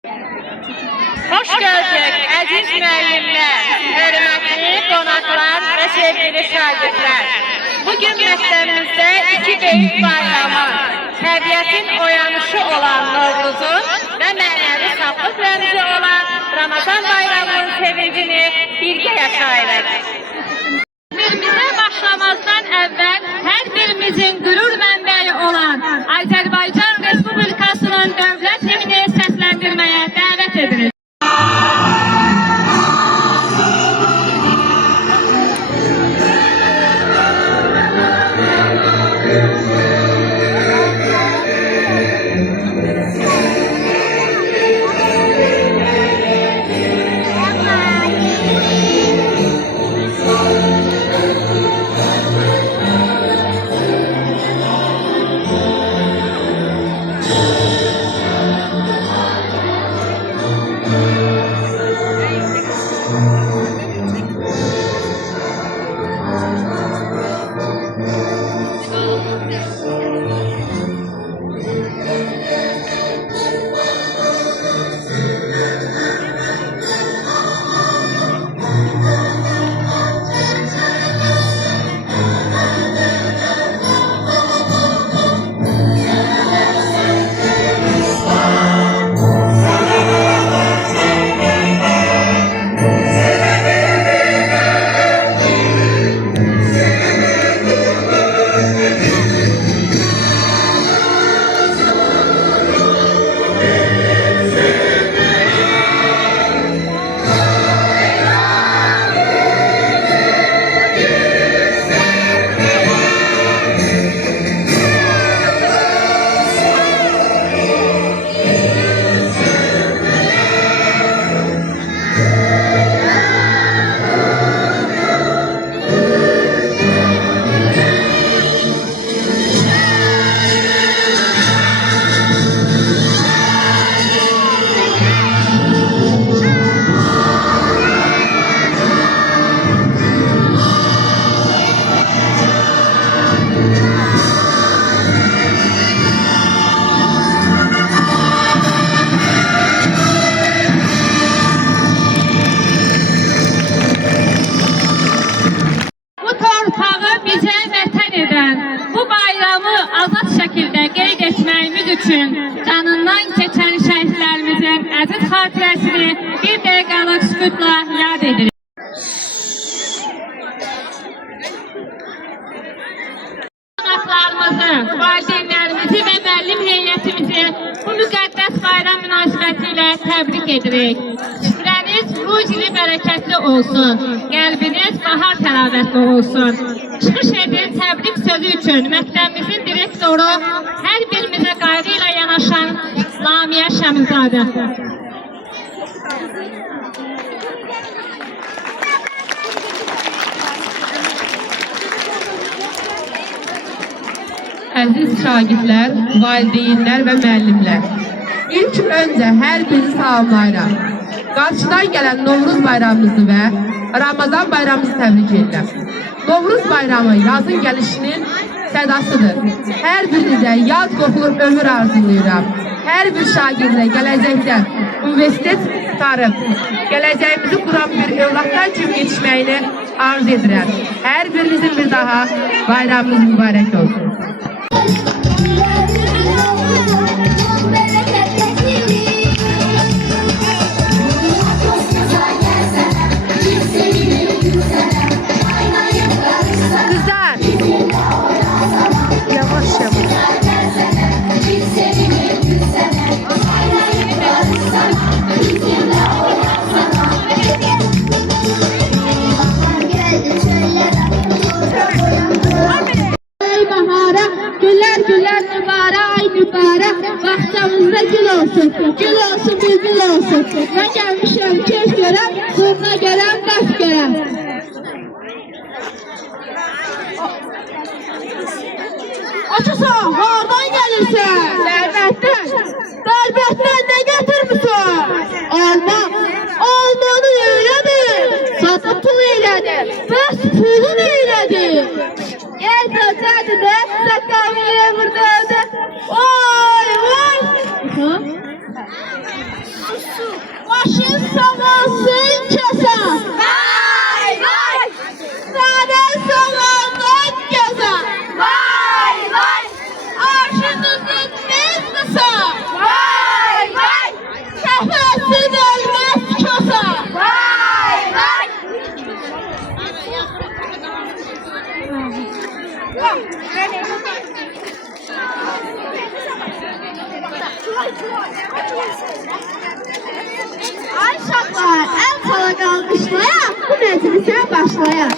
Hoş gördük əziz müəllimlər, hörmətli qonaqlar və sevgili şagirdlər. Bugün məktəbimizdə iki böyük bayramı, təbiətin oyanışı olan Novruzun və mənəvi saflıq rəmzi olan Ramazan bayramının sevincini birgə yaşayırıq. Birimizə başlamazdan əvvəl hər birimizin qürur mənbəyi olan Azərbaycan Respublikasının dövlət himni səsləndirməyə dəvət edilir. Canından keçən şəhidlərimizin əziz xatirəsini bir dəqiqəlik sükutla yad edirik. Qonaqlarımızı, valideynlərimizi və müəllim heyətimizi bu müqəddəs bayram münasibəti ilə təbrik edirik. Süfrəniz ruh-ili bərəkətli olsun, qəlbiniz bahar təravətli olsun. Çıxış edin təbrik sözü üçün məktəbimizin direktoru, hər birimizə qayğı ilə yanaşan Lamiyə Şəmilzadə. Əziz şagirdlər, valideynlər və müəllimlər, İlk öncə hər bizi salamlayıram. Qarşıdan gələn Novruz bayramımızı və Ramazan bayramımızı təbrik edirəm. Novruz bayramı yazın gəlişinin sədasıdır. Hər birinizə yad qoxulu ömür arzulayıram. Hər bir şagirdə gələcəkdə universitet tutarıb, gələcəyimizi quran bir övladlar kimi yetişməyini arzu edirəm. Hər birinizin bir daha bayramınız mübarək olsun. Bahçemizde gül olsun, gül olsun, bülbül olsun. Ben gelmişim keyif gören, sonuna gelen baş gören. Açısan, hardan gelirsen? Derbetten. Derbetten ne getirmişsin? Alma. Almanı eyledim. Satıp pul eyledim. Bəs pulun eyledim. Gel sözlerdi de, sakalını yine burada öde. Oy, oy. Ay uşaqlar, əl çala qalmışlayaq, bu məclisə başlayaq.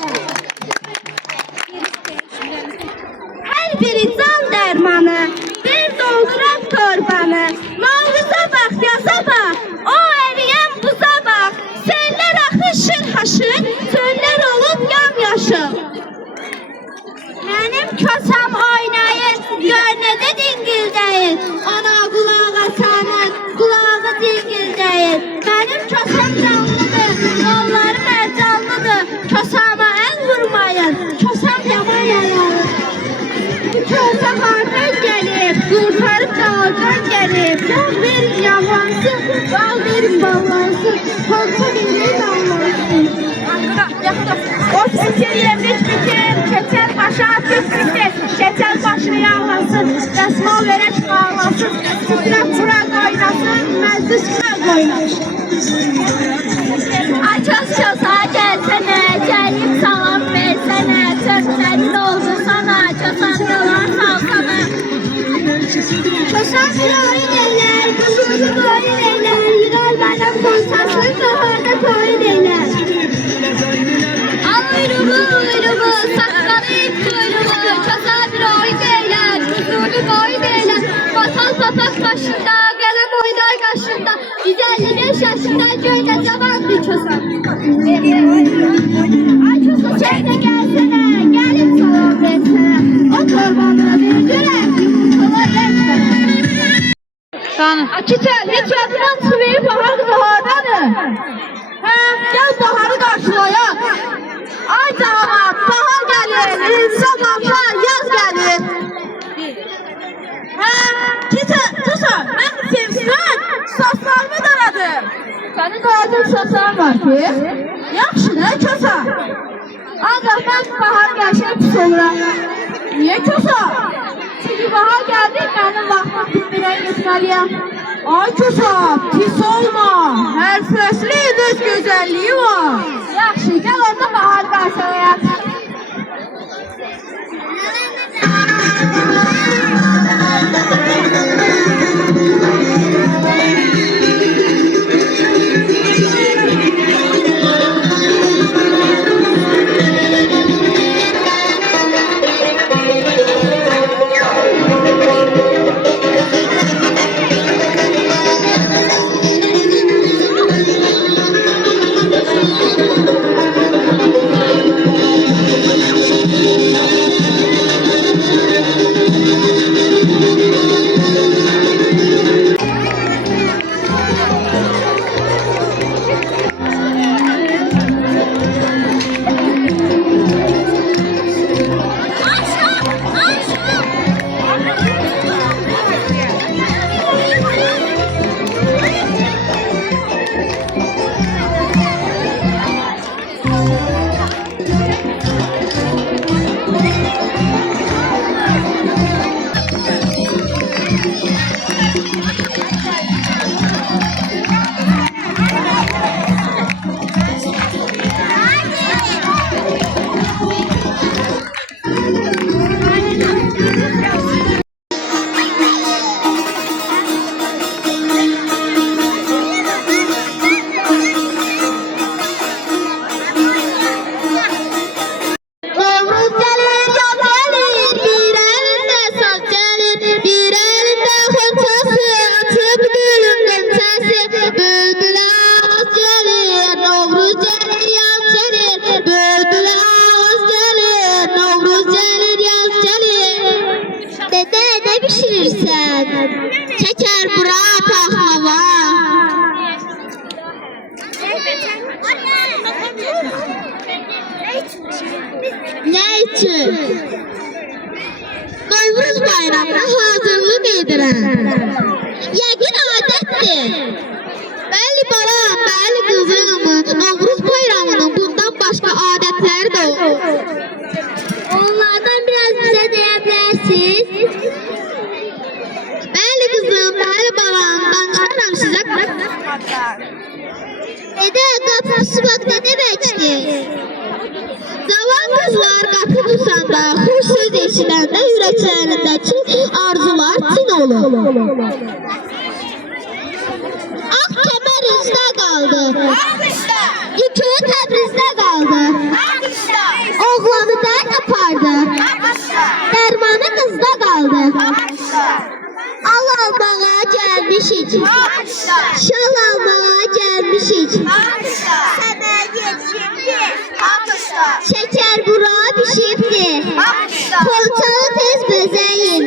Hər biri can dərmanı, bir dolduran torbanı. Mağluza bax, yaza bax, o əriyən buza bax. Sellər axışır haşır, çöllər olub yamyaşıl. Mənim kösəm oynayır, gör necə dingildəyir. Ana qulağa sənin, qulağı dingildəyir. Mənim kösəm canlıdır, yolları mərcanlıdır. Kösəmə əl vurmayın, kösəm yaman yaralı. Bu kösəm hardan gəlib, qurtarıb dağdan gəlib. Yol verin yavansın, bal verin ballansın. Konça verin anlansın. Of eseriyemiz bitir, keçer başa atız bitir. Keçer başını yağlasın, dəsmal verək bağlasın. Titrək bura qaynasın, məclis bura qaynasın. Ay köz-köza gəlsənə, gəlib salam versənə. Çöplərin oldu sana, kösan yalan salsana. Kösan bir oyun eylər, qızımızı boyun eylər. Yırar mənim konsasın, qaharda koyun eylər. Uyruğu, saqqalı ip kuyruğu, kösa bir oyun eylər, huzurlu boyun eylər. Vatan papak başında, qələm oynar qaşında, 155 yaşında göydə cavan bir kösa. Ay kösa çəkdə gəlsənə, gəlib salam versənə, o torbanına bir görək, salam versənə. Akitər, heç yadından çıxmayıb, bahar qızı hardadır? Gəl baharı qarşılayaq. Ay cavaat, bahar gəlir, insan baxar, yaz gəlir. Kösa, mən sevsən, soslarımı daradım. Sənin qaladın sosların var ki? Yaxşı da, Kösa. Ancaq mən bahar gəlişinə pis oluram. Niyə Kösa? Çünki bahar gəldi, mənim vaxtım bitmirən getməliyəm. Ay Kösa, pis olma. Hər fəslin öz gözəlliyi var. Yaxşı, gəl orada bahar qarşılayaq. Ne için? Novruz bayramına hazırlık edirəm. Yəqin adətdir. Bəli balam, bəli qızım, Novruz bayramının bundan başqa adətləri də olur. Onlardan biraz bizə deyə bilərsiniz? Bəli qızım, bəli balam, danışaram sizə. Dede, qapısı bax nə deməkdir? Cavan kızlar qapı tutanda, xoş söz eşidəndə ürəklərindəki arzular tin olur. Oğuzda qaldı. Yükü Təbrizdə qaldı. Oğlanı dərd apardı. Dərmanı qızda qaldı. Al almağa gəlmişik. Şal almağa gəlmişik. Sənə yetişibdi. Şəkər bura pişibdi. Ponçalı tez bezəyin.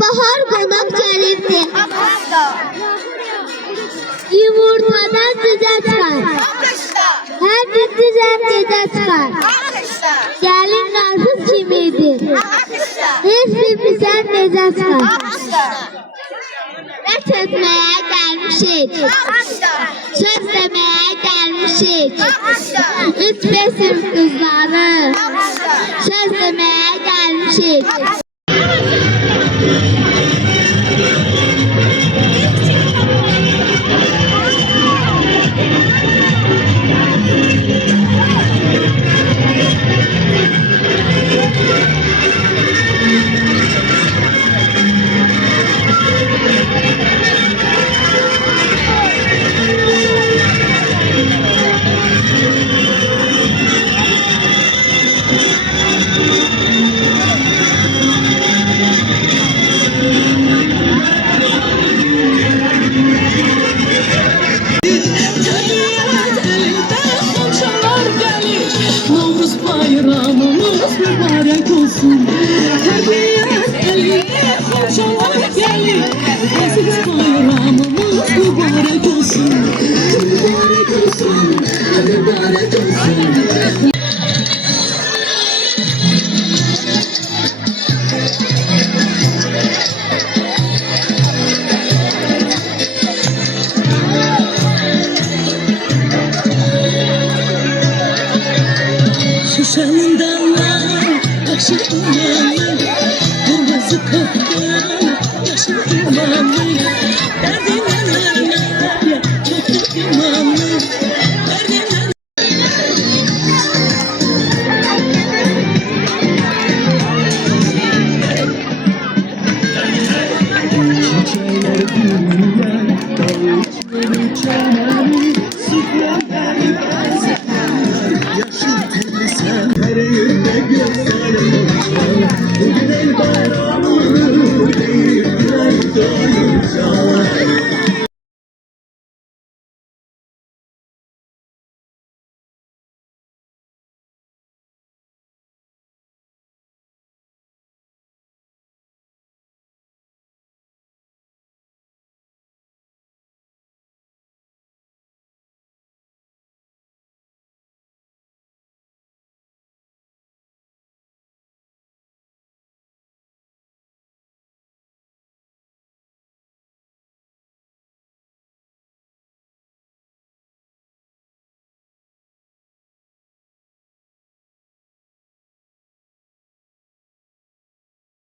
Bahar qonaq gəlibdi. Yumurtadan cücə çıxar. Hər bir cücəm cücə çıxar. Gəlin qarpız kimidir. Heç bilmirsən necə çıxar. Vət etməyə gəlmişik. Söz deməyə gəlmişik. Üç besim qızları. Söz deməyə gəlmişik. Bayramımız mübarek olsun. Təbiət elində xonçalar gəlir. Əziz bayramımız mübarek olsun. Mübarek olsun, mübarek olsun. Şuşanın dağları, taşı dumanı, kırmızı koktan, yaşı dumanı. Derdinden ya, çok da dumanı. Derdinden çaylar gülüyor, içleri çay.